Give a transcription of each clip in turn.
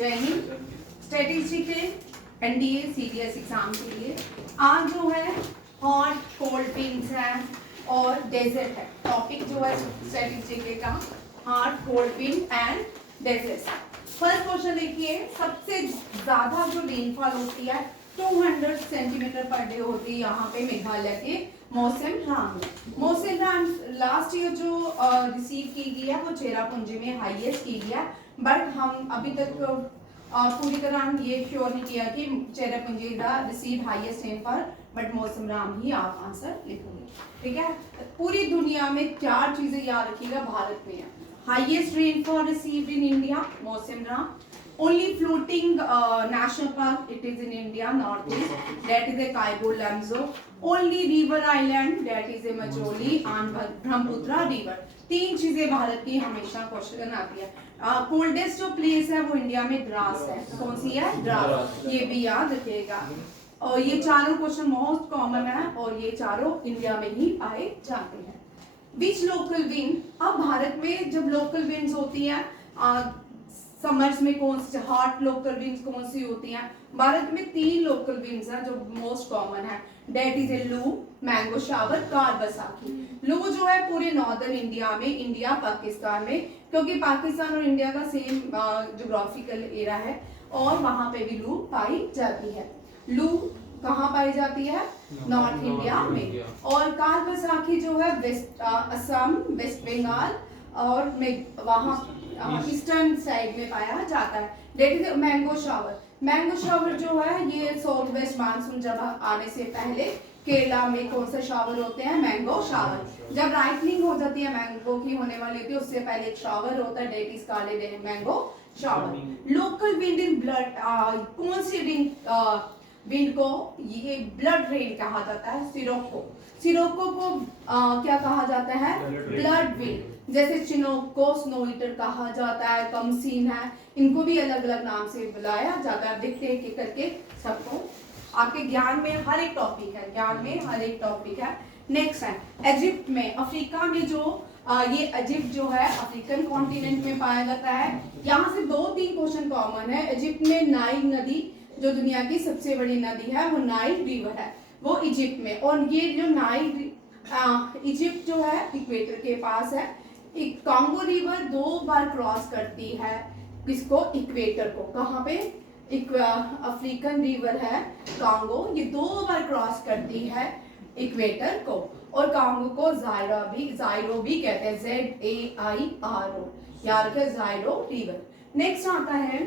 जय हिंद। स्ट्रेटेजी के NDA CDS exam के लिए आज जो है हॉट कोल्ड विंड्स है और डेजर्ट है। टॉपिक जो है स्ट्रेटेजी का hot cold wind and desert. First question देखिए, सबसे ज्यादा जो रेनफॉल होती है 200 सेंटीमीटर पर डे होती है यहाँ पे मेघालय के मौसिनराम में। मौसिनराम लास्ट ईयर जो रिसीव की गई है वो चेरापूंजी में हाईएस्ट की गई है, बट हम अभी तक पूरी तरह ये श्योर नहीं किया कि Cherrapunji the receive highest rainfall, but Mawsynram ही आप आंसर लिखोगे। ठीक है, पूरी दुनिया में 4 चीजें याद रखिएगा भारत में है। Highest rainfall received in India Mawsynram, only floating national park it is in India northeast, that is a Kaibo Lamzo, only river island that is a Majoli and Brahmaputra river। 3 चीजें भारत की हमेशा क्वेश्चन आती है। कोल्डेस्ट जो place है वो India में द्रास है। कौन सी है? द्रास। ये भी याद रखिएगा। और ये चारों क्वेश्चन मोस्ट कॉमन है और ये चारों इंडिया में ही पाए जाते हैं। विच लोकल विंड, अब भारत में जब लोकल विंड्स होती हैं समर्स में कौन सी हॉट लोकल विंड्स कौन सी होती हैं? भारत में 3 लोकल विंड्स हैं जो मोस्ट कॉमन है, डेट इज ए लू, मैंगो शावर, काल बैसाखी। लू जो है पूरे नॉर्दर्न इंडिया में, इंडिया पाकिस्तान में, क्योंकि पाकिस्तान और इंडिया का सेम ज्योग्राफिकल एरिया है और वहां पे भी लू पाई जाती है। लू कहाँ पाई जाती है? नॉर्थ इंडिया में। और काल बैसाखी जो है वेस्ट असम, वेस्ट बंगाल और वहाँ ईस्टर्न साइड में पाया जाता है। That is mango shower. Mango shower जो है ये साउथ वेस्ट मानसून जब आने से पहले केरला में कौन से शावर होते हैं? Mango shower. जब राइपनिंग हो जाती है मैंगो की होने वाली होती है उससे पहले एक शावर होता है, डेट इज काले mango shower. Local wind in blood, कौन सी विंड को ये ब्लड रेन कहा जाता है? सिरोको। सिरोको को क्या कहा जाता है? Blood wind. जैसे चिनोक को स्नो ईटर कहा जाता है, कमसीन है, इनको भी अलग अलग नाम से बुलाया जाता है। देखते हैं कि करके सबको आपके ज्ञान में हर एक टॉपिक है, ज्ञान में हर एक टॉपिक है। नेक्स्ट है इजिप्ट में, अफ्रीका में जो ये इजिप्ट जो है अफ्रीकन कॉन्टिनेंट में पाया जाता है। यहाँ से 2-3 क्वेश्चन कॉमन है। इजिप्ट में नाइल नदी जो दुनिया की सबसे बड़ी नदी है वो नाइल रिवर है, वो इजिप्ट में। और ये जो नाइल इजिप्ट जो है इक्वेटर के पास है। कांगो रिवर 2 बार क्रॉस करती है किसको? इक्वेटर को। कहाँ पे? अफ्रीकन रिवर है कांगो, ये 2 बार क्रॉस करती है इक्वेटर को। और कांगो को जायरो भी कहते हैं, ZAIRO, याद रखें, जायरो रिवर। नेक्स्ट आता है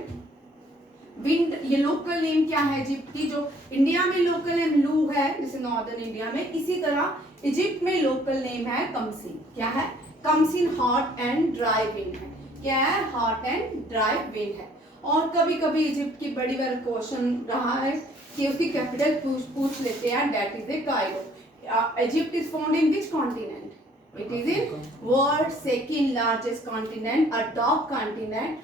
विंड, ये लोकल नेम क्या है इजिप्ट की? जो इंडिया में लोकल नेम लू है जैसे नॉर्दर्न इंडिया में, इसी तरह इजिप्ट में लोकल नेम है कमसीन। क्या है? कमसीन हॉट एंड ड्राई विंड है। क्या है? हॉट एंड ड्राई विंड है। और कभी कभी इजिप्ट की बड़ी बार क्वेश्चन रहा है कि उसकी कैपिटल पूछ लेते हैं, that is a Cairo. Egypt is found in which continent? It is in world second largest continent, a top continent,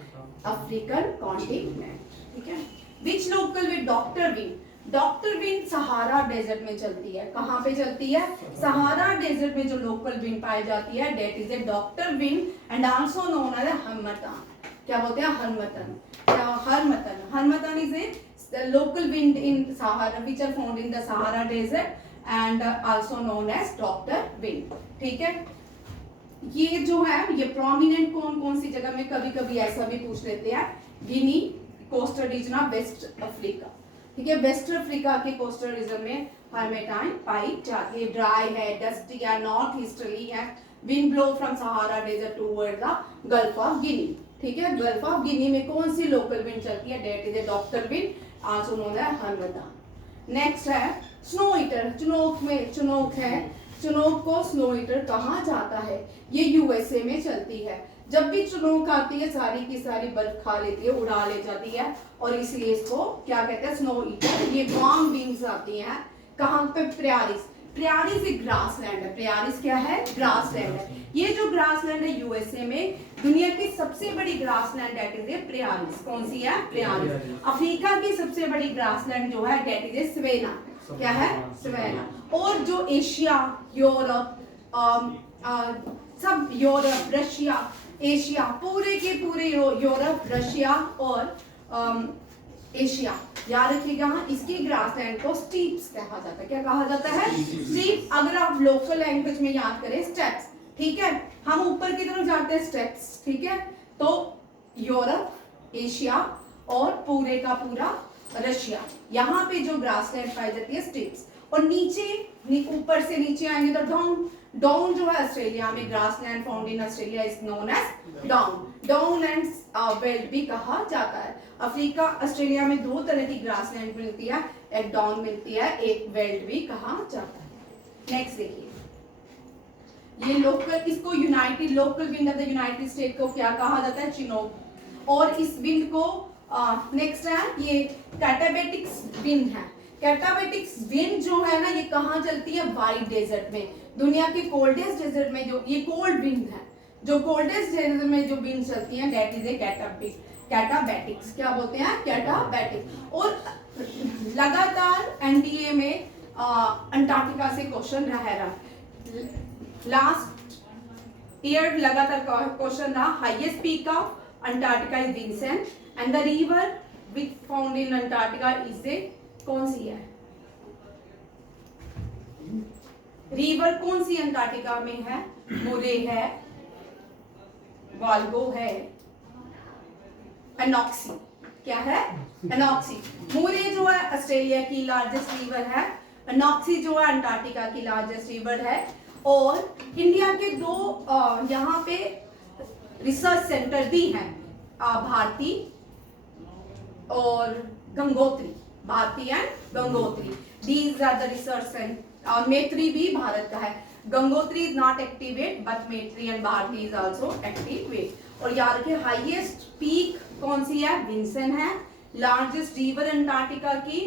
African continent. ठीक है। Which local wind? Doctor wind. Doctor wind Sahara desert में चलती है। कहाँ पे चलती है? Sahara desert में जो लोकल विंड पाई जाती है that is a doctor wind and also known as harmattan. क्या बोलते हैं? Harmattan. Harmattan, harmattan is a local wind in Sahara which are found in the Sahara desert and also known as doctor wind. ठीक है। ये जो है ये prominent कौन कौन सी जगह में कभी कभी ऐसा भी पूछ लेते हैं, Guinea, coastal region of West Africa. ठीक है, वेस्ट अफ्रीका के कोस्टल रीजन में हर्मेटाइन पाई जाती है। ड्राई है, डस्टी है, नॉर्थ ईस्टर्ली है, wind blow from Sahara desert toward the Gulf of Guinea. ठीक है, गल्फ ऑफ गिनी में कौन सी लोकल विंड चलती है? That is a doctor wind, also known as harmattan. Next है स्नो ईटर। चुनोक में चुनोक है, चुनोक को स्नो ईटर कहा जाता है। ये यूएसए में चलती है। जब भी चुनोक आती है सारी की सारी बर्फ खा लेती है, उड़ा ले जाती है और इसलिए इसको क्या कहते हैं? Snow eater. ये वार्म विंग्स आती हैं कहाँ पे? प्रियारिस। प्रियारिस एक ग्रासलैंड है। प्रियारिस क्या है? ग्रासलैंड है। ये जो ग्रासलैंड है यूएसए में दुनिया की सबसे बड़ी ग्रासलैंड डेट इज ए प्रियारिस। कौन सी है? प्रियारिस। अफ्रीका की सबसे बड़ी ग्रासलैंड जो है डेट इज ए सवेना। क्या है? सवेना। और जो एशिया, यूरोप, सब यूरोप, रशिया, एशिया, पूरे के पूरे यूरोप, रशिया और एशिया, याद रखिएगा। इसके ग्रासलैंड को स्टीप्स कहा जाता है। क्या कहा जाता है? स्टीप। अगर आप लोकल लैंग्वेज में याद करें स्टेप्स, ठीक है। हम ऊपर की तरफ जाते हैं स्टेप्स, ठीक है। तो यूरोप, एशिया और पूरे का पूरा रशिया, यहाँ पे जो ग्रासलैंड पाई जाती है स्टेप्स। और नीचे ऊपर से नीचे आएंगे तो डाउन। डाउन जो है ऑस्ट्रेलिया में, grassland found in Australia is known as down. Down and belt भी कहा जाता है। अफ्रीका, ऑस्ट्रेलिया में दो तरह की ग्रासलैंड मिलती है, एक डाउन मिलती है, एक बेल्ट भी कहा जाता है। नेक्स्ट देखिए, ये लोकल, इसको United local wind of the United state को क्या कहा जाता है? चिनोक। और इस विंड को नेक्स्ट है ये कैटाबेटिक्स विंड है। कैटाबेटिक्स विंड जो है ना, ये कहाँ चलती है? वाइट डेजर्ट में, दुनिया के कोल्डेस्ट डेजर्ट में। जो ये कोल्ड विंड है, जो कोल्डेस्ट डेजर्ट में जो विंड चलती है, दैट इज ए कैटाबेटिक्स। क्या बोलते हैं? कैटाबेटिक्स। और लगातार एनडीए में अंटार्कटिका से क्वेश्चन रहा। लास्ट ईयर लगातार क्वेश्चन रहा। Highest peak of Antarctica is Vincent and the river which found in Antarctica is a, कौन सी है रिवर? कौन सी अंटार्कटिका में है? मुरे है, वाल्गो है, एनॉक्सी। क्या है? एनॉक्सी। मुरे जो है ऑस्ट्रेलिया की लार्जेस्ट रिवर है, एनॉक्सी जो है अंटार्कटिका की लार्जेस्ट रिवर है। और इंडिया के दो यहाँ पे रिसर्च सेंटर भी हैं, भारती और Gangotri. Bharati and Gangotri, these are the research center. Maitri भी भारत का है। Gangotri is not activate but Maitri and Bharati is also activate. और याद रखिए, हाईएस्ट पीक कौन सी है? विंसन है। लार्जेस्ट रिवर अंटार्कटिका की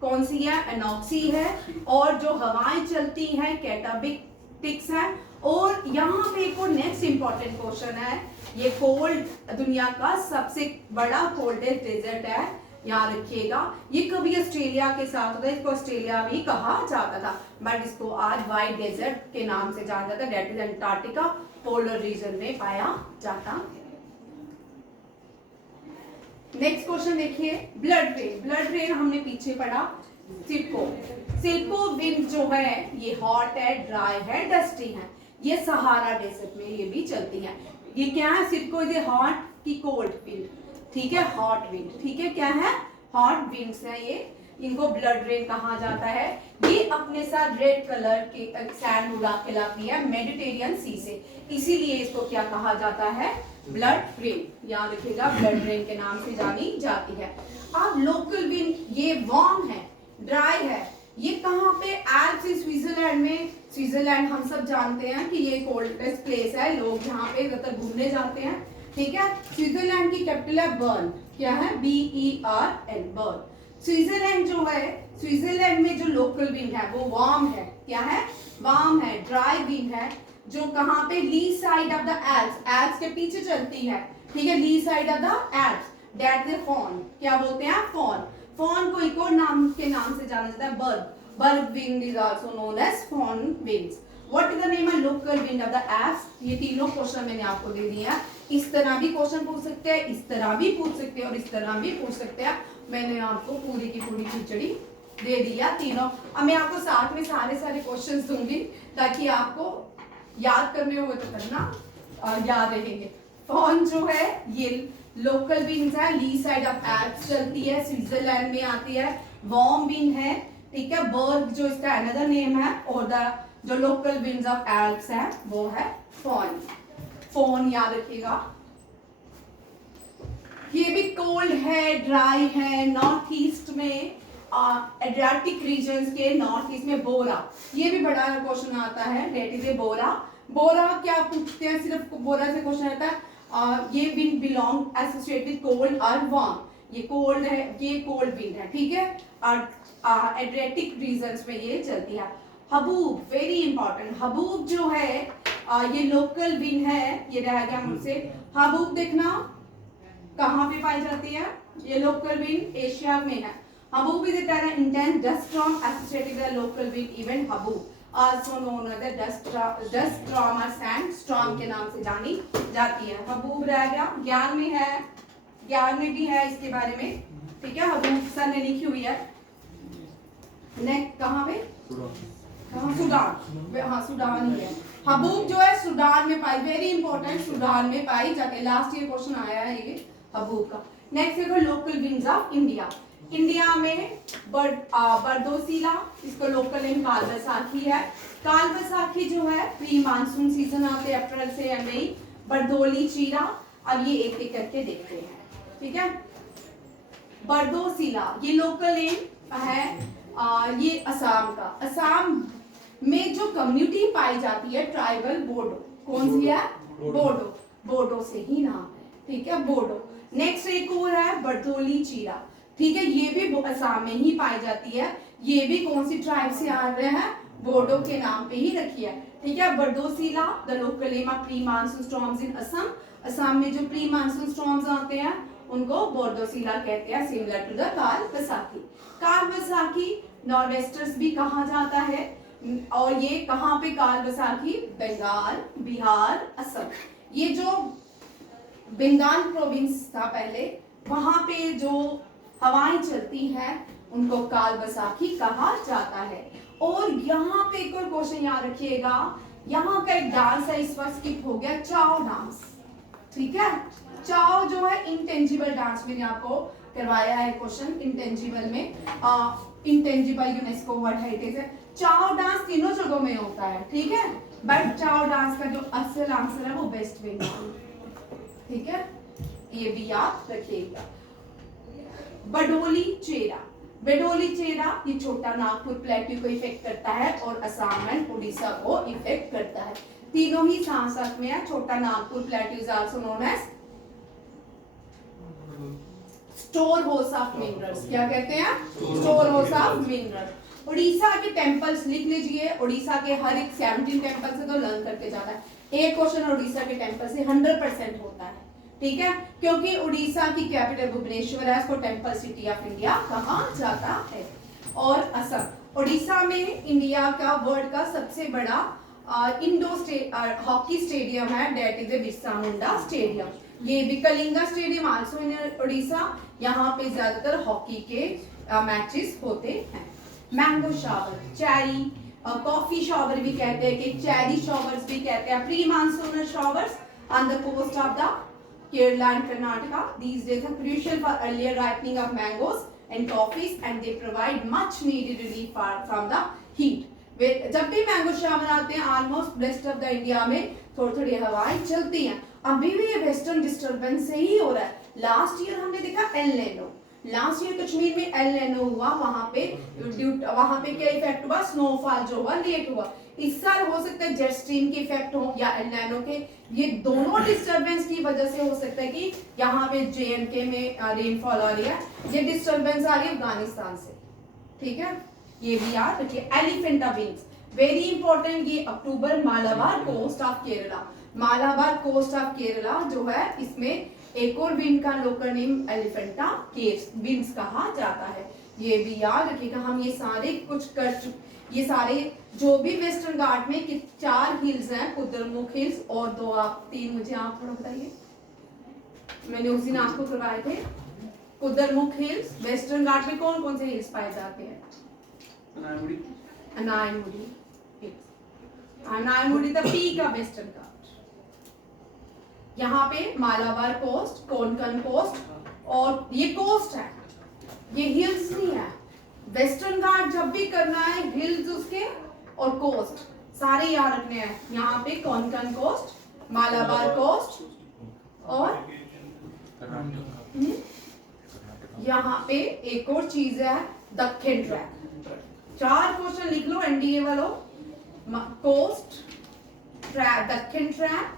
कौन सी है? एनॉक्सी है। और जो हवाएं चलती हैं कैटाबेटिक्स है। और यहाँ पे एक और नेक्स्ट इंपॉर्टेंट क्वेश्चन है, ये कोल्ड, दुनिया का सबसे बड़ा कोल्डेस्ट डेजर्ट है, याद रखिएगा। ये कभी ऑस्ट्रेलिया के साथ होता है, इसको ऑस्ट्रेलिया भी कहा जाता था, बट इसको आज व्हाइट डेजर्ट के नाम से जाना जाता है। That is Antarctica, polar region में पाया जाता है। नेक्स्ट क्वेश्चन देखिए, ब्लड रेन। ब्लड रेन हमने पीछे पढ़ा। सिल्को विंड जो है, ये हॉट है, ड्राई है, डस्टी है। ये सहारा डेजर्ट में ये भी चलती है। ये क्या है? सिल्को इज ए हॉट की कोल्ड विंड, ठीक है, हॉट विंड, ठीक है। क्या है? हॉट विंड्स है ये, इनको ब्लड रेन कहा जाता है। ये अपने साथ रेड कलर के सैंड उड़ा के लाती है मेडिटेरियन सी से, इसीलिए इसको क्या कहा जाता है? Blood rain. याद रखिएगा, ब्लड रेन के नाम से जानी जाती है। अब लोकल विंड, ये वार्म है, ड्राई है। ये कहाँ पे? एल्प्स इन स्विट्जरलैंड में। स्विट्जरलैंड हम सब जानते हैं कि ये कोल्डेस्ट प्लेस है, लोग यहाँ पे ज्यादातर घूमने जाते हैं, ठीक है। स्विट्जरलैंड की कैपिटल है बर्न। क्या है? BERN, burn. स्विट्जरलैंड जो है, स्विट्जरलैंड में जो लोकल विंड है वो वार्म है। क्या है? वार्म है, ड्राई विंड है, जो कहाँ पे? Lee side of the Alps, Alps के पीछे चलती है, ठीक है, lee side of the Alps. That is foehn. क्या बोलते हैं? फॉन। फॉन को एक और नाम के नाम से जाना जाता है, berg. Berg wind is also known as foehn winds. What is the name of local wind of the Alps? ये तीनों क्वेश्चन मैंने आपको दे दिया है। इस तरह भी क्वेश्चन पूछ सकते हैं, इस तरह भी पूछ सकते हैं और इस तरह भी पूछ सकते हैं। मैंने आपको पूरी की पूरी खिचड़ी दे दिया तीनों। अब मैं आपको साथ में सारे क्वेश्चंस दूंगी ताकि आपको याद करने होंगे तो करना, याद रहेंगे। फॉन जो है ये लोकल विंड है, ली साइड ऑफ एल्प्स चलती है, स्विट्जरलैंड में आती है, वार्म विंड है, ठीक है। बर्ग जो इसका अनदर नेम है, और द जो लोकल विंड्स ऑफ एल्प्स है वो है फॉन। फोन याद रखिएगा। ये भी कोल्ड है, ड्राई है। नॉर्थ ईस्ट में, एड्रियाटिक रीजन्स के नॉर्थ ईस्ट में बोरा, ये भी बड़ा क्वेश्चन आता है, डेट इज ए बोरा। बोरा क्या पूछते हैं? सिर्फ बोरा से क्वेश्चन आता है। ये विंड बिलोंग एसोसिएटेड कोल्ड और वार्म। ये कोल्ड है, ये कोल्ड विंड है, ठीक है। और एड्रियाटिक रीजन्स में ये चलती है। Haboob, very important. हबूब जो है ये लोकल विंड है, ये रह गया मुझसे। हबूब देखना कहाँ पे पाई जाती है? ये लोकल विंड एशिया में है। Haboob is a intense dust storm associated with the local wind event haboob, also known as the dust storm or sand storm के नाम से जानी जाती है। हबूब रह गया। ज्ञान में है, ज्ञान में भी है इसके बारे में, ठीक है। हबूब सर ने लिखी हुई है। नेक्स्ट कहाँ पे, कहाँ, सूडान, हाँ सूडान ही है। हबूब जो है सूडान में पाई, वेरी इंपॉर्टेंट, सूडान में पाई जाती है। लास्ट ईयर क्वेश्चन आया है ये हबूब का। नेक्स्ट देखो local winds of India. India में बरदोसीला, इसको लोकल नेम काल बैसाखी है। काल बैसाखी जो है प्री मानसून सीजन आते हैं अप्रैल से मई। बरदोली चीरा, अब ये एक एक करके देखते हैं, ठीक है। बरदोसीला ये लोकल नेम है, ये असम का। असम में जो कम्युनिटी पाई जाती है ट्राइबल बोडो, कौन सी है, बोडो, बोडो से ही नाम है, ठीक है, बोडो। नेक्स्ट एक और है बरदोली चीरा, ठीक है, ये भी असम में ही पाई जाती है। ये भी कौन सी ट्राइब से आ रहे हैं, बोडो के नाम पे ही रखी है, ठीक है। Bordoisila the local name of pre monsoon storms in Assam. Assam में जो प्री मानसून स्टॉर्म्स आते हैं उनको बरदोसीला कहते हैं, सिमिलर टू द काल बैसाखी। काल बैसाखी नॉर्वेस्टर्स भी कहा जाता है, और ये कहाँ पे काल बैसाखी, बंगाल, बिहार, असम। ये जो बंगाल प्रोविंस था पहले, वहां पे जो हवाएं चलती हैं उनको काल बैसाखी कहा जाता है। और यहाँ पे एक और क्वेश्चन याद रखिएगा, यहाँ का एक डांस है, इस वक्त स्किप हो गया, चाओ डांस, ठीक है। चाओ जो है इंटेंजिबल डांस, मैंने आपको करवाया है क्वेश्चन, इंटेंजिबल में इंटेंजिबल यूनेस्को वर्ल्ड हेरिटेज है। चाओ डांस तीनों जगहों में होता है, ठीक है, बट चाओ डांस का जो असल आंसर है वो वेस्ट बंगाल, ठीक है, ये भी याद रखिएगा। बडोली चेरा, बडोली चेरा ये छोटा नागपुर प्लेट्यू को इफेक्ट करता है और असम एंड उड़ीसा को इफेक्ट करता है। तीनों ही साथ साथ में है। Chota Nagpur plateau is also known as store house of minerals, क्या कहते हैं, store house of mineral. Orissa के टेंपल्स लिख लीजिए, उड़ीसा के हर एक 17 टेंपल से तो लर्न करके जाता है। एक क्वेश्चन उड़ीसा के टेंपल से 100% होता है, ठीक है, क्योंकि उड़ीसा की कैपिटल भुवनेश्वर है, इसको टेंपल सिटी ऑफ इंडिया कहा जाता है। और असम, उड़ीसा में इंडिया का वर्ल्ड का सबसे बड़ा इंडोर हॉकी स्टेडियम है, that is Birsa Munda stadium. ये भी Kalinga stadium also in Orissa, यहाँ पे ज्यादातर हॉकी के मैचेस होते हैं। Mango shower, cherry, coffee shower भी कहते हैं, कि चेरी शावर्स भी कहते हैं, pre monsoon showers on the coast of the Kerala and Karnataka. These days are crucial for earlier ripening of mangoes and coffees, and they provide much needed relief from the heat. जब भी mango shower आते हैं almost west of the India में थोड़ी थोड़ी हवाएं चलती हैं। अभी भी ये वेस्टर्न डिस्टर्बेंस से ही हो रहा है। लास्ट ईयर हमने देखा El Nino, last year Kashmir में एल नीनो हुआ, वहां पे क्या इफेक्ट हुआ, स्नोफॉल जो हुआ लेट हुआ। इस साल हो सकता है जेट स्ट्रीम के इफेक्ट हो या एल नीनो के, ये दोनों डिस्टर्बेंस की वजह से हो सकता है कि यहाँ पे JNK में रेनफॉल आ रही है, ये डिस्टर्बेंस आ रही है अफगानिस्तान से, ठीक है, ये भी याद रखिए। एलिफेंटा विंग्स वेरी इंपॉर्टेंट, ये October Malabar coast of Kerala, Malabar coast of Kerala जो है, इसमें एक और विंड का लोकल नेम एलिफेंटा विंड्स कहा जाता है, ये भी याद रखिएगा। हम ये सारे कुछ कर चुके, ये सारे जो भी वेस्टर्न घाट में 4 हिल्स हैं, कुद्रेमुख हिल्स और 3 मुझे आप थोड़ा बताइए, मैंने उस दिन आपको करवाए थे। कुद्रेमुख हिल्स, वेस्टर्न घाट में कौन कौन से हिल्स पाए जाते हैं, अनायमुड़ी द पीक ऑफ वेस्टर्न घाट। यहाँ पे मालाबार कोस्ट, कोंकण कोस्ट, और ये कोस्ट है, ये हिल्स नहीं है। वेस्टर्न घाट जब भी करना है, हिल्स उसके और कोस्ट सारे याद रखने हैं। यहाँ पे कोंकण कोस्ट, मालाबार कोस्ट, और यहाँ पे एक और चीज है दक्षिण ट्रैक। 4 क्वेश्चन लिख लो NDA वालों, कोस्ट ट्रैक, दक्षिण track,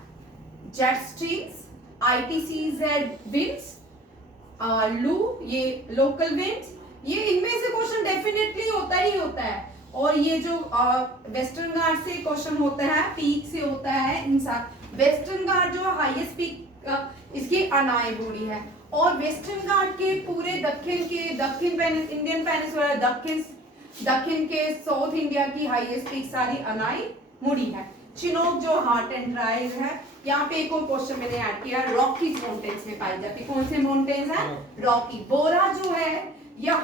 jet streams, ITCZ winds, लू ये लोकल विंड्स, ये इनमें से क्वेश्चन डेफिनेटली होता ही होता है। और ये जो वेस्टर्न घाट से क्वेश्चन होता है, पीक से होता है, इंसान वेस्टर्न घाट जो हाईएस्ट पीक इसकी अनायमुड़ी है, और वेस्टर्न घाट के पूरे दक्षिण इंडियन पेनिनसुला, दक्षिण के साउथ इंडिया की हाईएस्ट पीक सारी अनायमुड़ी है। चिनोक जो हॉट एंड ड्राई है यहाँ पे एक और क्वेश्चन मैंने ऐड किया, रॉकी माउंटेन्स में पाई जाती है। कौन से माउंटेन्स है? रॉकी। बोरा जो है या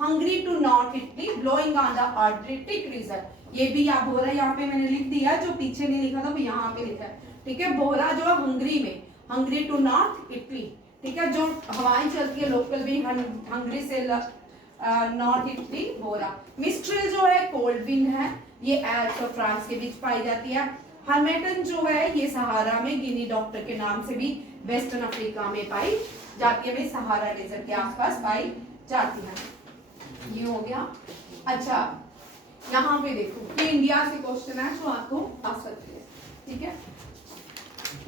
Hungary to north Italy blowing on the Adriatic region. ये भी या बोरा यहाँ पे मैंने लिख दिया, जो पीछे नहीं लिखा था वो यहाँ पे लिखा है, ठीक है। बोरा जो है हंगरी में, हंगरी टू नॉर्थ इटली, ठीक है। जो हवाएं चलती है लोकल भी हंगरी से नॉर्थ इटली, बोरा। मिस्ट्रेल जो है कोल्ड विंड है, ये एल्प्स और फ्रांस के बीच पाई जाती है। हर्मेटन जो है ये सहारा में गिनी डॉक्टर के नाम से भी वेस्टर्न अफ्रीका में पाई जाती है, सहारा डेजर्ट के आसपास पाई जाती है। ये हो गया। अच्छा यहाँ पे देखो, ये इंडिया से क्वेश्चन है जो आपको आ सकते हैं, ठीक है।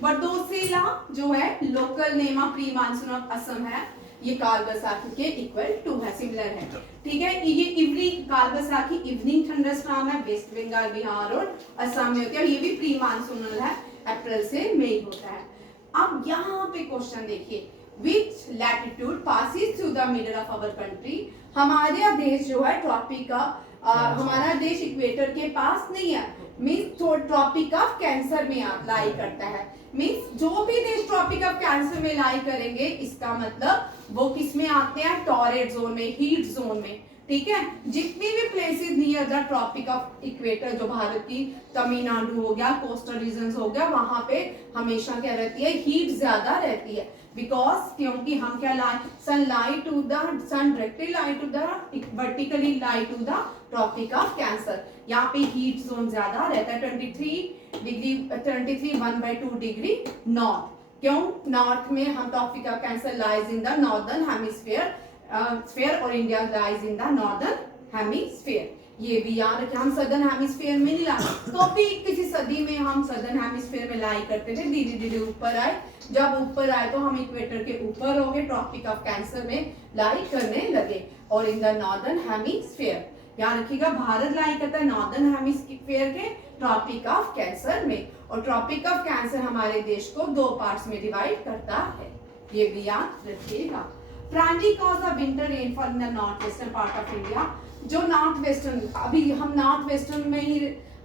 बरदोसेला जो है local name of pre monsoon of Assam है, ये काल बैसाखी के इक्वल टू है, सिमिलर है, ठीक है। ये इवनिंग काल बैसाखी इवनिंग थंडरस्टॉर्म है, वेस्ट बंगाल, बिहार और असम में होती है। ये भी प्री मानसूनल है, अप्रैल से मई होता है। अब यहाँ पे क्वेश्चन देखिए, which latitude passes through the middle of our country. हमारा देश जो है ट्रॉपिक का हमारा देश इक्वेटर के पास नहीं है, मीन्स ट्रॉपिक ऑफ कैंसर में लाई करता है। मीन्स जो भी देश ट्रॉपिक ऑफ कैंसर में लाई करेंगे, इसका मतलब वो किस में आते हैं? टॉरेट जोन में, हीट जोन में, ठीक है। जितनी भी places near the tropic of equator, जो भारत की तमिलनाडु हो गया, कोस्टल रीजन्स हो गया, वहां पे हमेशा क्या रहती है? हीट ज्यादा रहती है, बिकॉज क्योंकि हम क्या sun directly light to the vertically light to the tropic of Cancer. यहाँ पे हीट जोन ज्यादा रहता है, 23 1/2 डिग्री नॉर्थ। क्यों नॉर्थ में? हम Tropic of Cancer lies in the northern hemisphere और India lies in the northern hemisphere. ये भी याद रखें, हम सदर्न हेमिस्फीयर में नहीं ला, तो भी किसी सदी में हम सदर्न हेमिस्फीयर में लाई करते थे, धीरे धीरे ऊपर आए। जब ऊपर आए तो हम इक्वेटर के ऊपर हो गए, ट्रॉपिक ऑफ कैंसर में लाई करने लगे, और इन द नॉर्दर्न हेमिस्फीयर। याद रखिएगा, भारत लाई करता है नॉर्दर्न हेमिस्फीयर के ट्रॉपिक ऑफ कैंसर में, और ट्रॉपिक ऑफ कैंसर हमारे देश को 2 पार्ट्स में डिवाइड करता है, ये भी याद रखिएगा। Primary cause of winter rainfall in the north western part of India. जो नॉर्थ वेस्टर्न, अभी हम नॉर्थ वेस्टर्न में ही,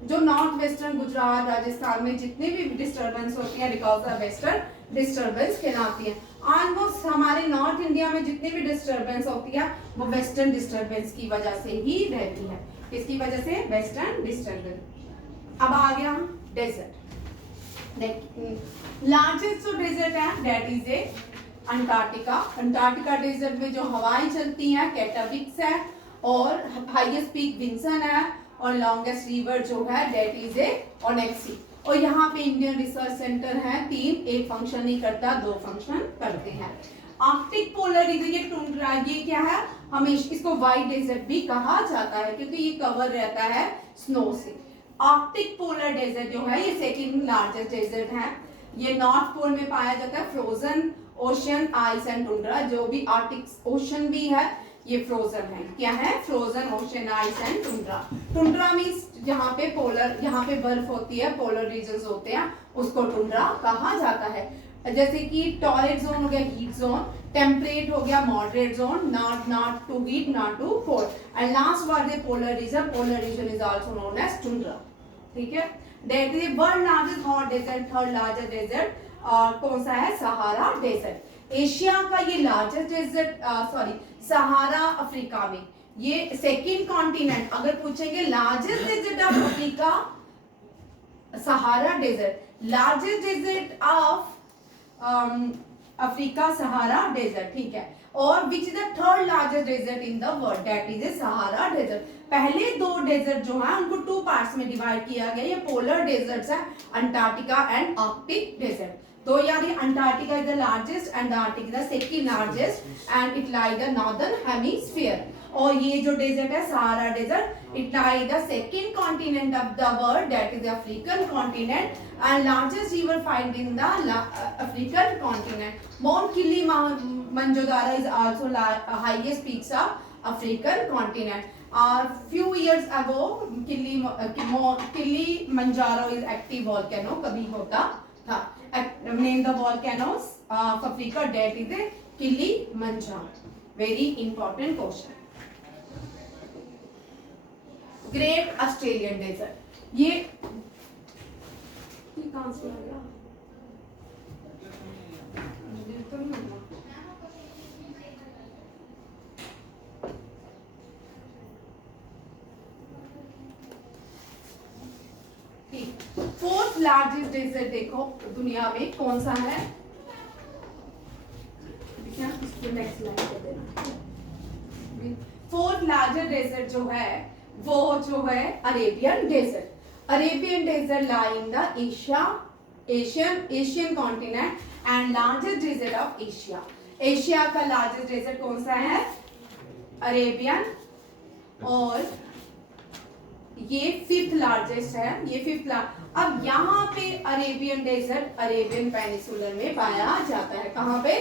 जो नॉर्थ वेस्टर्न गुजरात, राजस्थान में जितने भी डिस्टर्बेंस होती है, बिकॉज ऑफ वेस्टर्न डिस्टर्बेंस कहलाती है। ऑलमोस्ट हमारे नॉर्थ इंडिया में जितनी भी डिस्टर्बेंस होती है, वो वेस्टर्न डिस्टर्बेंस की वजह से ही रहती है। किसकी वजह से? Western disturbance. अब आ गया डेजर्ट। लार्जेस्ट जो डेजर्ट है that is a Antarctica. Antarctica desert में जो हवाएं चलती हैं कैटाबिक्स है, और हाईएस्ट पीक विंसन है, और लॉन्गेस्ट रिवर जो है दैट इज ए ओनेक्सी। और यहाँ पे इंडियन रिसर्च सेंटर है 3, एक फंक्शन नहीं करता, 2 फंक्शन करते हैं। आर्कटिक पोलर रीजन, ये टुंड्रा, ये क्या है? हमेशा इसको व्हाइट डेजर्ट भी कहा जाता है, क्योंकि ये कवर रहता है स्नो से। आर्कटिक पोलर डेजर्ट जो है ये सेकंड लार्जेस्ट डेजर्ट है। ये नॉर्थ पोल में पाया जाता है, frozen ocean ice and tundra. जो भी आर्कटिक ओशन भी है ये फ्रोजन है। क्या है? Frozen ocean ice and tundra. Tundra means जहाँ पे पोलर, यहाँ पे बर्फ होती है, पोलर रीजन्स होते हैं, उसको टुंड्रा कहा जाता है। जैसे कि टॉरेट जोन हो गया, हीट जोन, टेम्परेट हो गया, moderate zone, not too heat, not too cold, and last was the polar region. Polar region is also known as tundra, ठीक है। That is world largest hot desert, third largest desert कौन सा है? Sahara desert. Asia का ये largest desert, सहारा Africa में, ये second continent. अगर पूछेंगे largest desert of Africa, Sahara desert. Largest desert of Africa, Sahara desert, ठीक है। और which is the third largest desert in the world, that is a Sahara desert. पहले 2 desert जो है उनको 2 पार्ट्स में डिवाइड किया गया। ये पोलर डेजर्ट्स है, अंटार्कटिका एंड आर्कटिक डेजर्ट। तो याद है, Antarctica is the largest, Antarctica the second largest, and it lie the northern hemisphere. और ये जो डेजर्ट है Sahara desert, it lie the second continent of the world, that is the African continent, and largest river found in the African continent. Mount Kilimanjaro is also highest peaks of African continent. Few years ago, Kilimanjaro is active volcano, कभी होता था। Name the volcanoes of Africa, that is a Kilimanjaro. Very important question. Great Australian Desert, ये कहाँ से आ गया? तो नहीं होगा। फोर्थ लार्जेस्ट डेजर्ट देखो दुनिया में कौन सा है? नेक्स्ट लाइन कर देना। फोर्थ लार्जेस्ट डेजर्ट जो है वो जो है Arabian desert. Arabian desert lie in the Asian continent and largest desert of Asia. Asia का लार्जेस्ट डेजर्ट कौन सा है? अरेबियन, और ये फिफ्थ लार्जेस्ट है, ये फिफ्थ। अब यहाँ पे अरेबियन डेजर्ट अरेबियन पेनिसुलर में पाया जाता है। कहाँ पे?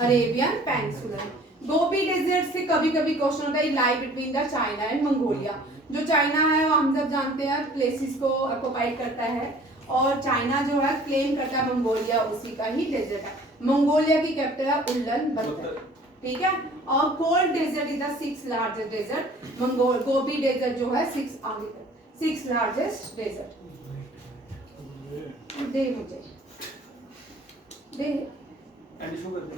Arabian peninsular. गोबी डेजर्ट से कभी कभी क्वेश्चन होता है, lie between the China and Mongolia. जो चाइना है वो हम सब जानते हैं प्लेसेस को ऑक्युपाई करता है, और चाइना जो है क्लेम करता है मंगोलिया उसी का ही डेजर्ट है। मंगोलिया की कैपिटल है उलन बतर, ठीक है। और cold desert is the six largest desert. Gobi desert जो है सिक्स लार्जेस्ट डेजर्ट। दे मुझे दे एडिशन कर दे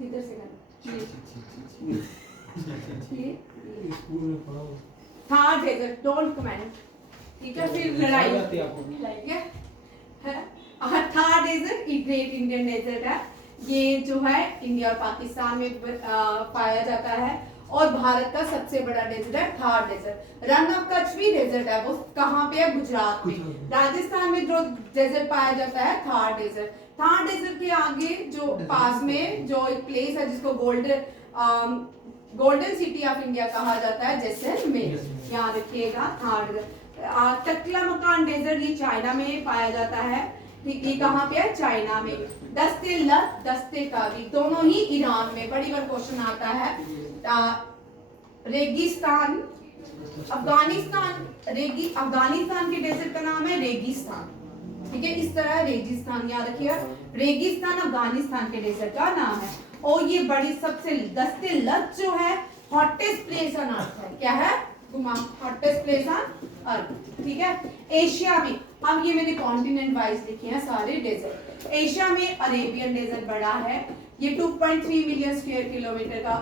इधर से कर स्कूल में पढ़ा हो। हाँ डेजर्ट डोंट कमेंट, ठीक है। फिर लड़ाई आती है आपको। है। थार डेजर्ट ये ग्रेट इंडियन डेजर्ट है। ये जो है इंडिया और पाकिस्तान में पाया जाता है, और भारत का सबसे बड़ा डेजर्ट है Thar desert. Run of Kutch भी डेजर्ट है, वो कहाँ पे है? गुजरात में। राजस्थान में जो डेजर्ट पाया जाता है थार डेजर्ट। थार डेजर्ट के आगे जो पास में जो एक प्लेस है जिसको गोल्डन सिटी ऑफ इंडिया कहा जाता है, जैसलमेर, याद रखिएगा। थार टकलामकान डेजर्ट ये चाइना में पाया जाता है, ठीक। ये कहाँ पे है? चाइना में। दस्ते लत दस्ते कावी दोनों ही ईरान में। बड़ी बार क्वेश्चन आता है। रेगिस्तान अफगानिस्तान के डेजर्ट का नाम है रेगिस्तान, ठीक है। इस तरह रेगिस्तान याद रखिएगा। रेगिस्तान अफगानिस्तान के डेजर्ट का नाम है। और ये बड़ी सबसे दस्ते लत जो है हॉटेस्ट प्लेस ऑन अर्थ है। क्या है? हॉटेस्ट प्लेस ऑन अर्थ, ठीक है। एशिया में, अब ये मैंने कॉन्टिनेंट वाइज लिखे हैं सारे डेजर्ट। एशिया में अरेबियन डेजर्ट बड़ा है, ये 2.3 मिलियन स्क्वायर किलोमीटर का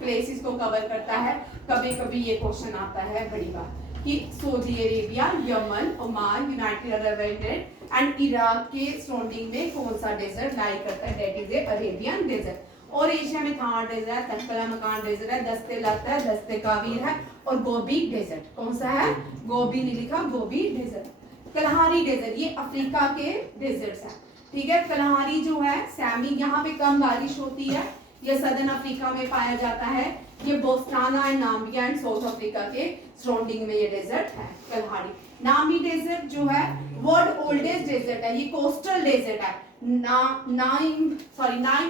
प्लेसेस को कवर करता है। कभी कभी ये क्वेश्चन आता है बड़ी बात कि Saudi Arabia, Yemen, Oman, United Arab Emirate and Iraq के सराउंडिंग में कौन सा डेजर्ट लाई करता है? That is a Arabian desert. और एशिया में थार डेजर्ट है, टकलामकान डेजर्ट है, दस्ते लत है, दस्ते कावीर है, और गोबी डेजर्ट। कौन सा है? गोबी नहीं लिखा, गोबी डेजर्ट। कलहारी डेजर्ट ये अफ्रीका के डेजर्ट्स है, ठीक है। कलहारी जो है सैमी, यहाँ पे कम बारिश होती है, ये सदर्न अफ्रीका में पाया जाता है। ये Botswana and Namibia and South Africa के सराउंडिंग में ये डेजर्ट है कलहारी। नामी डेजर्ट जो है वर्ल्ड ओल्डेस्ट डेजर्ट है, ये कोस्टल डेजर्ट है। नाइम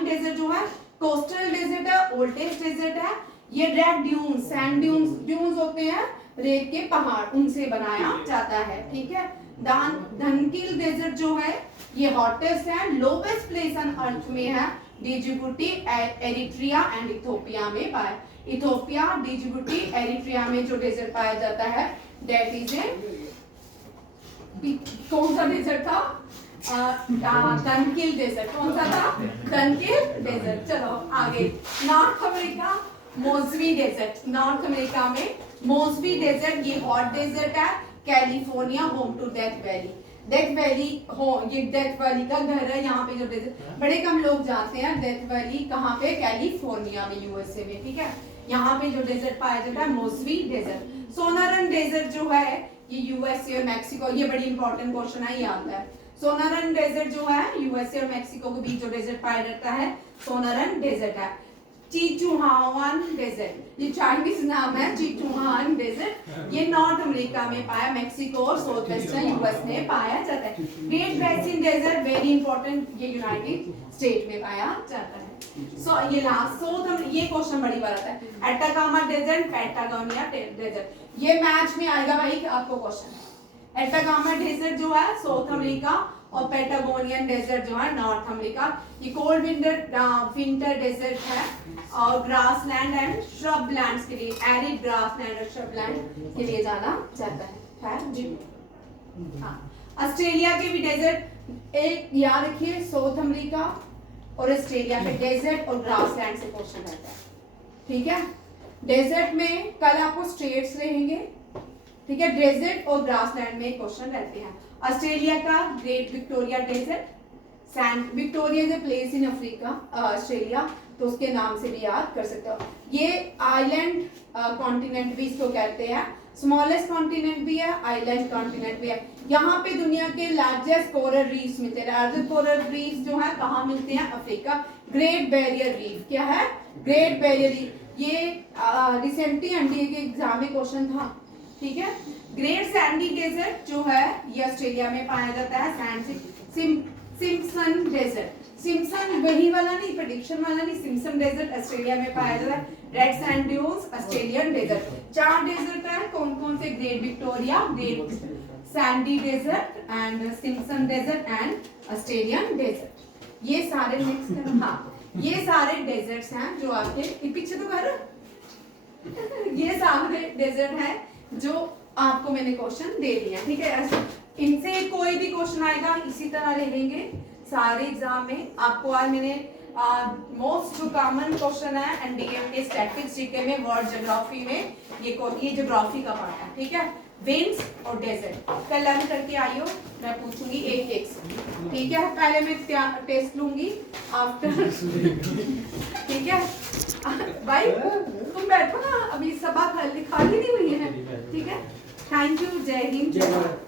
डेजर्ट जो है कोस्टल डेजर्ट है, ओल्डेस्ट डेजर्ट है। ये रेड ड्यून्स, सैंड ड्यून्स होते हैं रेत के पहाड़, उनसे बनाया जाता है, ठीक है। धनकिल डेजर्ट जो है ये हॉटेस्ट है, लोवेस्ट प्लेस ऑन अर्थ में है। डिजिबुटी, एरिट्रिया एंड इथोपिया में पाया। इथोपिया, डिजिबुटी, एरिट्रिया में जो डेजर्ट पाया जाता है दैट इज ए, कौन सा डेजर्ट था? Danakil desert. कौन सा था? Danakil desert. चलो आगे। North America, Mojave desert. North America में मोसवी डेजर्ट ये हॉट डेजर्ट है। California, home to Death Valley. Death Valley हो, ये डेथ वैली का घर है। यहाँ पे जो डेजर्ट बड़े कम लोग जाते हैं। डेथ वैली कहाँ पे? कैलिफोर्निया में, यूएसए में, ठीक है। यहाँ पे जो डेजर्ट पाया जाता है मोसवी डेजर्ट। सोनारन डेजर्ट जो है ये यूएसए और मैक्सिको, ये बड़ी इंपॉर्टेंट क्वेश्चन है, ये आता है। सोनारन डेजर्ट जो है यूएसए और मैक्सिको के बीच जो डेजर्ट पाया जाता है सोनारन डेजर्ट है। चिचुहावान डेजर्ट, ये चाइनीज नाम है, चिचुहान डेजर्ट। ये नॉर्थ अमेरिका में पाया, मैक्सिको और साउथ वेस्टर्न यूएस में पाया जाता है। Great basin desert very important, ये यूनाइटेड स्टेट में पाया जाता है। ये लास्ट ये क्वेश्चन बड़ी बार आता है। एटाकामा डेजर्ट, पैटागोनिया डेजर्ट, ये मैच में आएगा भाई आपको क्वेश्चन। एटाकामा डेजर्ट जो है साउथ अमेरिका और पैटागोनियन डेजर्ट जो है नॉर्थ अमेरिका। ये कोल्ड विंटर डेजर्ट है और ग्रासलैंड एंड श्रब लैंड्स के लिए, एरिड ग्रासलैंड और श्रब लैंड के लिए जाना जाता है जी। हाँ, ऑस्ट्रेलिया के भी डेजर्ट एक याद रखिए, साउथ अमेरिका और ऑस्ट्रेलिया में डेजर्ट और ग्रासलैंड से क्वेश्चन रहता है, ठीक है। डेजर्ट में कल आपको स्टेट्स रहेंगे, ठीक है, डेजर्ट और ग्रासलैंड में क्वेश्चन रहते हैं। ऑस्ट्रेलिया का great Victoria desert, sand Victoria is a place in Africa, Australia, तो उसके नाम से भी याद कर सकते हो। ये आइलैंड कॉन्टिनेंट भी इसको कहते हैं, स्मॉलेस्ट कॉन्टिनेंट भी है, आइलैंड कॉन्टिनेंट भी है। यहाँ पे दुनिया के लार्जेस्ट कोरल रीफ्स मिलते हैं। लार्जेस्ट कोरल रीफ्स जो है कहाँ मिलते हैं? अफ्रीका। ग्रेट बैरियर रीफ क्या है? Great barrier reef. ये रिसेंटली एनडीए के एग्जाम में क्वेश्चन था, ठीक है। ग्रेट सैंडी डेजर्ट जो है ये ऑस्ट्रेलिया में पाया जाता है। सिम्पसन डेजर्ट, सिम्पसन वही वाला नहीं, प्रेडिक्शन वाला नहीं, सिम्पसन डेजर्ट ऑस्ट्रेलिया में पाया जाता है। Red sand dunes Australian desert. 4 desert है, कौन कौन से? Great Victoria, great sandy desert and Simpson desert and Australian desert. ये सारे मिक्स कर, हाँ, ये सारे डेजर्ट्स हैं जो आपके पीछे तो कर ये सारे डेजर्ट हैं जो आपको मैंने क्वेश्चन दे दिया, ठीक है। इनसे कोई भी क्वेश्चन आएगा इसी तरह ले लेंगे सारे एग्जाम में। आपको आज मैंने मोस्ट कॉमन क्वेश्चन है एनडीए के स्टैटिस्टिक्स जीके में, वर्ल्ड ज्योग्राफी में, ये ज्योग्राफी का पार्ट है, ठीक है। विंड्स और डेजर्ट कल लर्न करके आइयो, मैं पूछूंगी एक एक से, ठीक है। पहले मैं टेस्ट लूंगी आफ्टर ठीक है भाई, तुम बैठो ना, अभी सभा खाली नहीं हुई है, ठीक है। थैंक यू, जय हिंद, जय भारत।